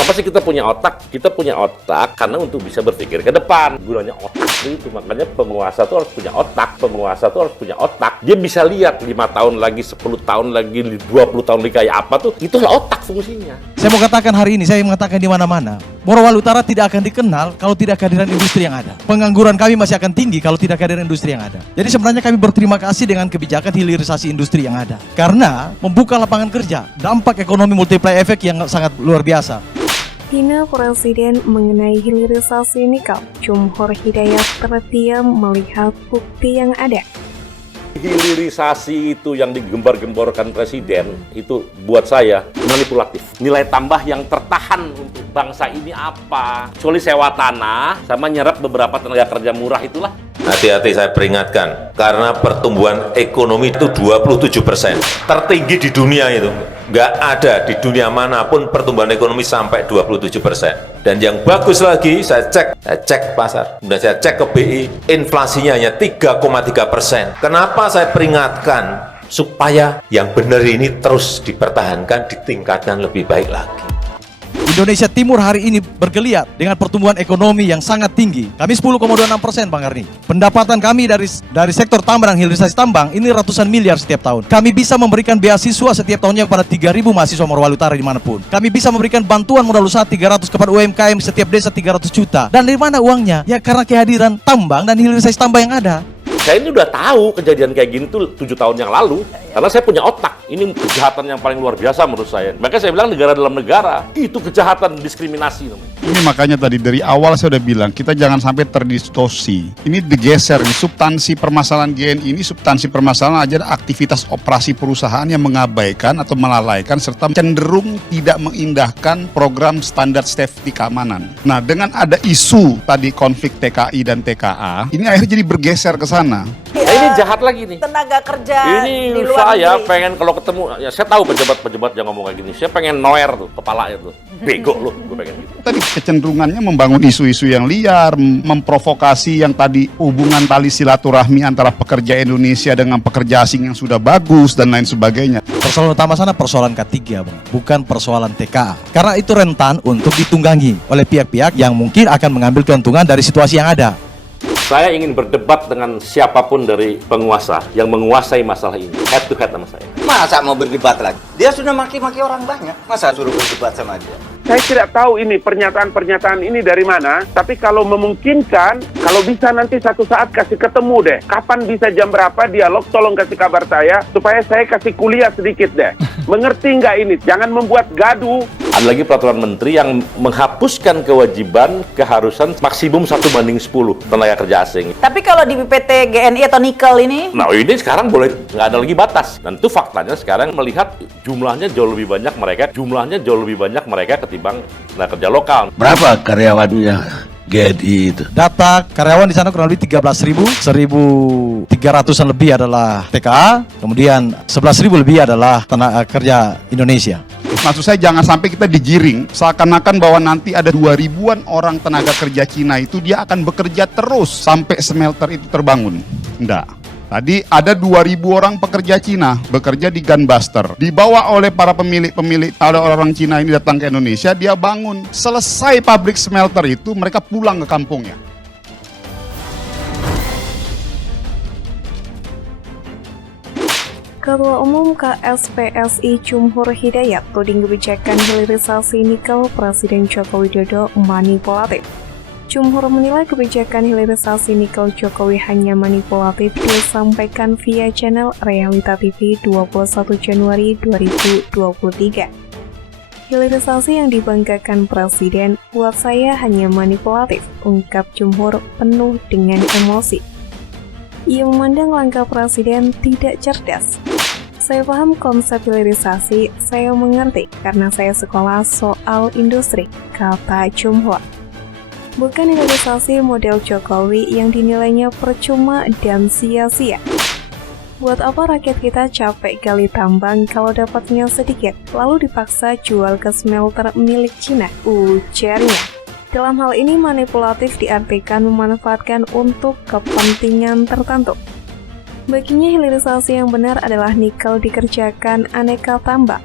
Kenapa sih kita punya otak? Kita punya otak karena untuk bisa berpikir ke depan. Gunanya otak itu, makanya penguasa tuh harus punya otak. Penguasa tuh harus punya otak. Dia bisa lihat 5 tahun lagi, 10 tahun lagi, 20 tahun lagi kayak apa tuh. Itulah otak fungsinya. Saya mau katakan hari ini, saya mengatakan di mana-mana, Morowali Utara tidak akan dikenal kalau tidak kehadiran industri yang ada. Pengangguran kami masih akan tinggi kalau tidak kehadiran industri yang ada. Jadi sebenarnya kami berterima kasih dengan kebijakan hilirisasi industri yang ada. Karena membuka lapangan kerja, dampak ekonomi multiplier efek yang sangat luar biasa. Hina Presiden mengenai hilirisasi nikel, Jumhur Hidayat terdiam melihat bukti yang ada. Hilirisasi itu yang digembar-gemborkan Presiden, itu buat saya manipulatif. Nilai tambah yang tertahan untuk bangsa ini apa? Kecuali sewa tanah, sama nyerap beberapa tenaga kerja murah itulah. Hati-hati, saya peringatkan, karena pertumbuhan ekonomi itu 27%, tertinggi di dunia itu. Nggak ada di dunia manapun pertumbuhan ekonomi sampai 27%. Dan yang bagus lagi, saya cek pasar, kemudian saya cek ke BI, inflasinya hanya 3,3%. Kenapa saya peringatkan? Supaya yang benar ini terus dipertahankan, ditingkatkan lebih baik lagi. Indonesia Timur hari ini bergeliat dengan pertumbuhan ekonomi yang sangat tinggi. Kami 10,26% Bang Arni. Pendapatan kami dari sektor tambang dan hilirisasi tambang ini ratusan miliar setiap tahun. Kami bisa memberikan beasiswa setiap tahunnya kepada 3.000 mahasiswa Morowali Utara dimanapun. Kami bisa memberikan bantuan modal usaha 300 kepada UMKM setiap desa 300 juta. Dan dari mana uangnya? Ya karena kehadiran tambang dan hilirisasi tambang yang ada. Saya ini udah tahu kejadian kayak gini tuh 7 tahun yang lalu. Karena saya punya otak. Ini kejahatan yang paling luar biasa menurut saya. Makanya saya bilang negara dalam negara. Itu kejahatan diskriminasi. Ini makanya tadi dari awal saya udah bilang, kita jangan sampai terdistorsi. Ini digeser, substansi permasalahan GNI ini substansi permasalahan aja aktivitas operasi perusahaan yang mengabaikan atau melalaikan serta cenderung tidak mengindahkan program standar safety keamanan. Nah, dengan ada isu tadi konflik TKI dan TKA, ini akhirnya jadi bergeser ke sana. Nah, ini jahat lagi nih. Tenaga kerja Ini di luar saya negeri. pengen kalau ketemu, ya saya tahu pejabat-pejabat yang ngomong kayak gini. Saya pengen noer tuh kepalanya tuh. Bego lu, gue pengen gitu. Tadi kecenderungannya membangun isu-isu yang liar, memprovokasi yang tadi hubungan tali silaturahmi antara pekerja Indonesia dengan pekerja asing yang sudah bagus dan lain sebagainya. Persoalan utama sana persoalan K3 Bang, bukan persoalan TKA. Karena itu rentan untuk ditunggangi oleh pihak-pihak yang mungkin akan mengambil keuntungan dari situasi yang ada. Saya ingin berdebat dengan siapapun dari penguasa yang menguasai masalah ini. Head to head sama saya. Masa mau berdebat lagi? Dia sudah maki-maki orang banyak. Masa suruh berdebat sama dia? Saya tidak tahu ini pernyataan-pernyataan ini dari mana, tapi kalau memungkinkan, kalau bisa nanti satu saat kasih ketemu deh. Kapan bisa jam berapa dialog, tolong kasih kabar saya, supaya saya kasih kuliah sedikit deh. Mengerti nggak ini? Jangan membuat gaduh. Ada lagi peraturan menteri yang menghapuskan kewajiban keharusan maksimum 1:10 tenaga kerja asing. Tapi kalau di PT GNI atau nikel ini, Nah ini sekarang boleh nggak ada lagi batas. Dan itu faktanya sekarang melihat jumlahnya jauh lebih banyak mereka ketimbang tenaga kerja lokal. Berapa karyawannya GNI itu? Data karyawan di sana kurang lebih 13.000, 1.300-an lebih adalah TKA, kemudian 11.000 lebih adalah tenaga kerja Indonesia. Maksud saya jangan sampai kita digiring seakan-akan bahwa nanti ada 2.000-an orang tenaga kerja Cina itu dia akan bekerja terus sampai smelter itu terbangun. Enggak. Tadi ada 2.000 orang pekerja Cina bekerja di Gunbuster. Dibawa oleh para pemilik orang Cina ini datang ke Indonesia, dia bangun. Selesai pabrik smelter itu mereka pulang ke kampungnya. Ketua Umum KSPSI Jumhur Hidayat tuding kebijakan hilirisasi nikel Presiden Joko Widodo manipulatif. Jumhur menilai kebijakan hilirisasi nikel Jokowi hanya manipulatif disampaikan via channel Realita TV 21 Januari 2023. Hilirisasi yang dibanggakan Presiden buat saya hanya manipulatif, ungkap Jumhur penuh dengan emosi. Ia memandang langkah Presiden tidak cerdas. Saya paham konsep hilirisasi, saya mengerti karena saya sekolah soal industri, kata Jumhur. Bukan hilirisasi model Jokowi yang dinilainya percuma dan sia-sia. Buat apa rakyat kita capek gali tambang kalau dapatnya sedikit, lalu dipaksa jual ke smelter milik Cina, ujarnya. Dalam hal ini manipulatif diartikan memanfaatkan untuk kepentingan tertentu. Baginya hilirisasi yang benar adalah nikel dikerjakan aneka tambang.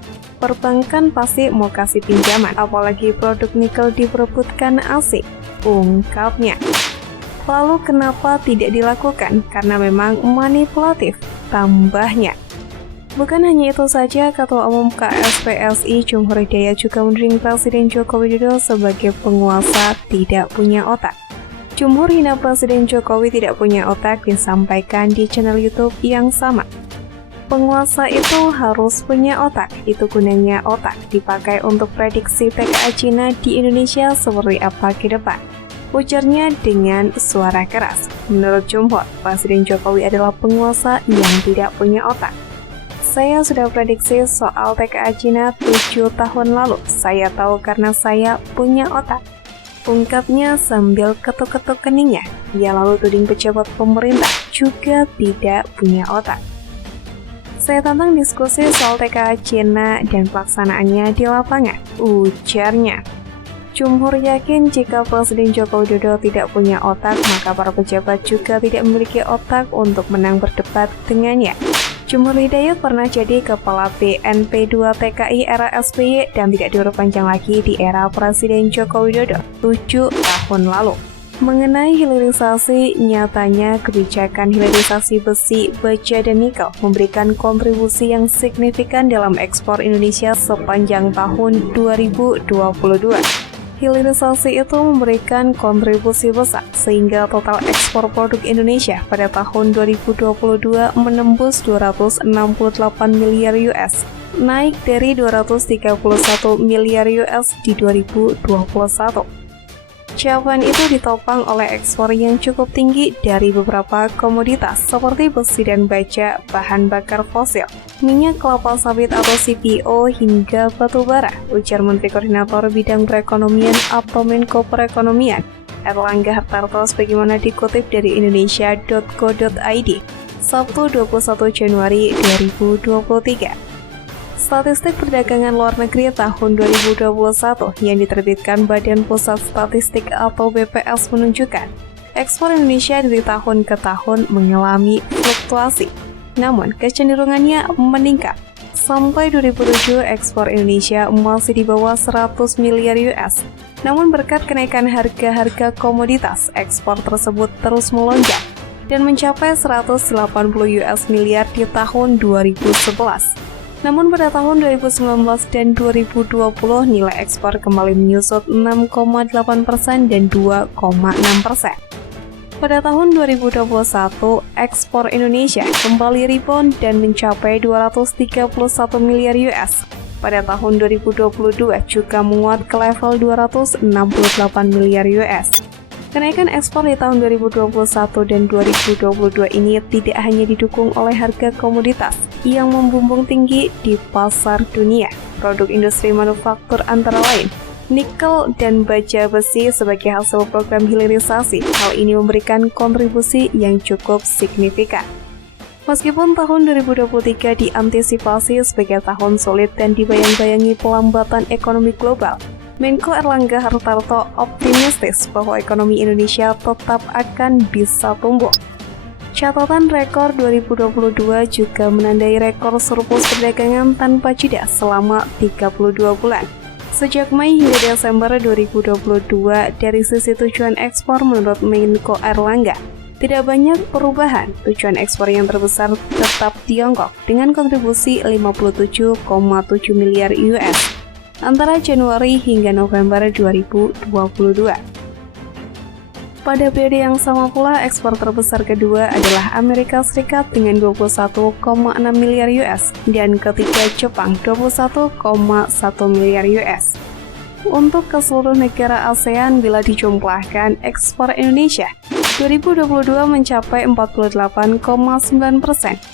perbankan pasti mau kasih pinjaman, apalagi produk nikel diperebutkan asing, ungkapnya. Lalu kenapa tidak dilakukan? Karena memang manipulatif, tambahnya. Bukan hanya itu saja, Ketua Umum KSPSI Jumhur Hidayat juga menuding Presiden Joko Widodo sebagai penguasa tidak punya otak. Jumhur hina Presiden Jokowi tidak punya otak disampaikan di channel YouTube yang sama. Penguasa itu harus punya otak, itu gunanya otak dipakai untuk prediksi TKA Cina di Indonesia seperti apa ke depan. Ujarnya dengan suara keras. Menurut Jumhur, Presiden Jokowi adalah penguasa yang tidak punya otak. Saya sudah prediksi soal TKA Cina 7 tahun lalu. Saya tahu karena saya punya otak, ungkapnya sambil ketuk-ketuk keningnya. Ia lalu tuding pejabat pemerintah juga tidak punya otak. Saya tantang diskusi soal TKA Cina dan pelaksanaannya di lapangan, ujarnya. Jumhur yakin jika Presiden Joko Widodo tidak punya otak, maka para pejabat juga tidak memiliki otak untuk menang berdebat dengannya. Jumhur Hidayat pernah jadi Kepala BNP 2 TKI era SBY dan tidak diperpanjang lagi di era Presiden Joko Widodo 7 tahun lalu. Mengenai hilirisasi, nyatanya kebijakan hilirisasi besi, baja, dan nikel memberikan kontribusi yang signifikan dalam ekspor Indonesia sepanjang tahun 2022. Hilirisasi itu memberikan kontribusi besar sehingga total ekspor produk Indonesia pada tahun 2022 menembus 268 miliar US, naik dari 231 miliar US di 2021. Capaian itu ditopang oleh ekspor yang cukup tinggi dari beberapa komoditas seperti besi dan baja, bahan bakar fosil, minyak kelapa sawit atau CPO, hingga batu bara, ujar Menteri Koordinator Bidang Perekonomian atau Menko Perekonomian, Erlangga Hartarto sebagaimana dikutip dari indonesia.co.id, Sabtu 21 Januari 2023. Statistik perdagangan luar negeri tahun 2021 yang diterbitkan Badan Pusat Statistik atau BPS menunjukkan ekspor Indonesia dari tahun ke tahun mengalami fluktuasi, namun kecenderungannya meningkat. Sampai 2007 ekspor Indonesia masih di bawah 100 miliar US. Namun berkat kenaikan harga-harga komoditas, ekspor tersebut terus melonjak dan mencapai 180 US miliar di tahun 2011. Namun pada tahun 2019 dan 2020 nilai ekspor kembali menyusut 6,8% dan 2,6%. Pada tahun 2021, ekspor Indonesia kembali rebound dan mencapai 231 miliar US. Pada tahun 2022 juga menguat ke level 268 miliar US. Kenaikan ekspor di tahun 2021 dan 2022 ini tidak hanya didukung oleh harga komoditas yang membumbung tinggi di pasar dunia. Produk industri manufaktur antara lain nikel dan baja besi sebagai hasil program hilirisasi. Hal ini memberikan kontribusi yang cukup signifikan. Meskipun tahun 2023 diantisipasi sebagai tahun sulit dan dibayang-bayangi pelambatan ekonomi global, Menko Erlangga Hartarto optimistis bahwa ekonomi Indonesia tetap akan bisa tumbuh. Catatan rekor 2022 juga menandai rekor surplus perdagangan tanpa jeda selama 32 bulan. Sejak Mei hingga Desember 2022, dari sisi tujuan ekspor menurut Menko Erlangga, tidak banyak perubahan. Tujuan ekspor yang terbesar tetap Tiongkok dengan kontribusi 57,7 miliar US. Antara Januari hingga November 2022. Pada periode yang sama pula, ekspor terbesar kedua adalah Amerika Serikat dengan 21,6 miliar US dan ketiga Jepang 21,1 miliar US. Untuk ke seluruh negara ASEAN bila dijumlahkan, ekspor Indonesia 2022 mencapai 48,9%.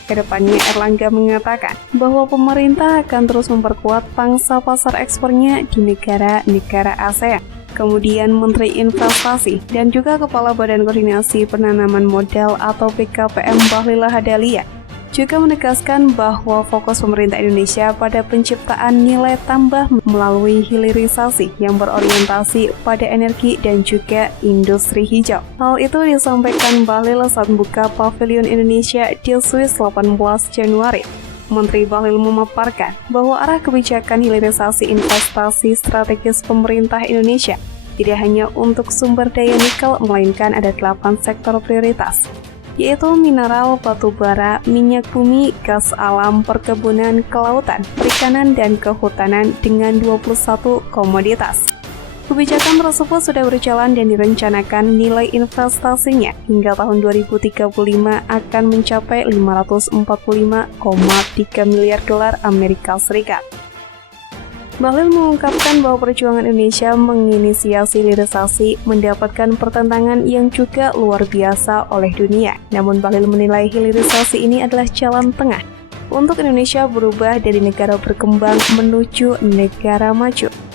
Kedepannya Erlangga mengatakan bahwa pemerintah akan terus memperkuat pangsa pasar ekspornya di negara-negara ASEAN. Kemudian Menteri Investasi dan juga Kepala Badan Koordinasi Penanaman Modal atau BKPM Bahlil Lahadalia juga menegaskan bahwa fokus pemerintah Indonesia pada penciptaan nilai tambah melalui hilirisasi yang berorientasi pada energi dan juga industri hijau. Hal itu disampaikan Bahlil saat membuka Pavilion Indonesia di Swiss 18 Januari. Menteri Bahlil memaparkan bahwa arah kebijakan hilirisasi investasi strategis pemerintah Indonesia tidak hanya untuk sumber daya nikel, melainkan ada 8 sektor prioritas, yaitu mineral, batu bara, minyak bumi, gas alam, perkebunan, kelautan, perikanan, dan kehutanan dengan 21 komoditas. Kebijakan tersebut sudah berjalan dan direncanakan nilai investasinya hingga tahun 2035 akan mencapai 545,3 miliar dolar Amerika Serikat. Bahlil mengungkapkan bahwa perjuangan Indonesia menginisiasi hilirisasi mendapatkan pertentangan yang juga luar biasa oleh dunia. Namun Bahlil menilai hilirisasi ini adalah jalan tengah untuk Indonesia berubah dari negara berkembang menuju negara maju.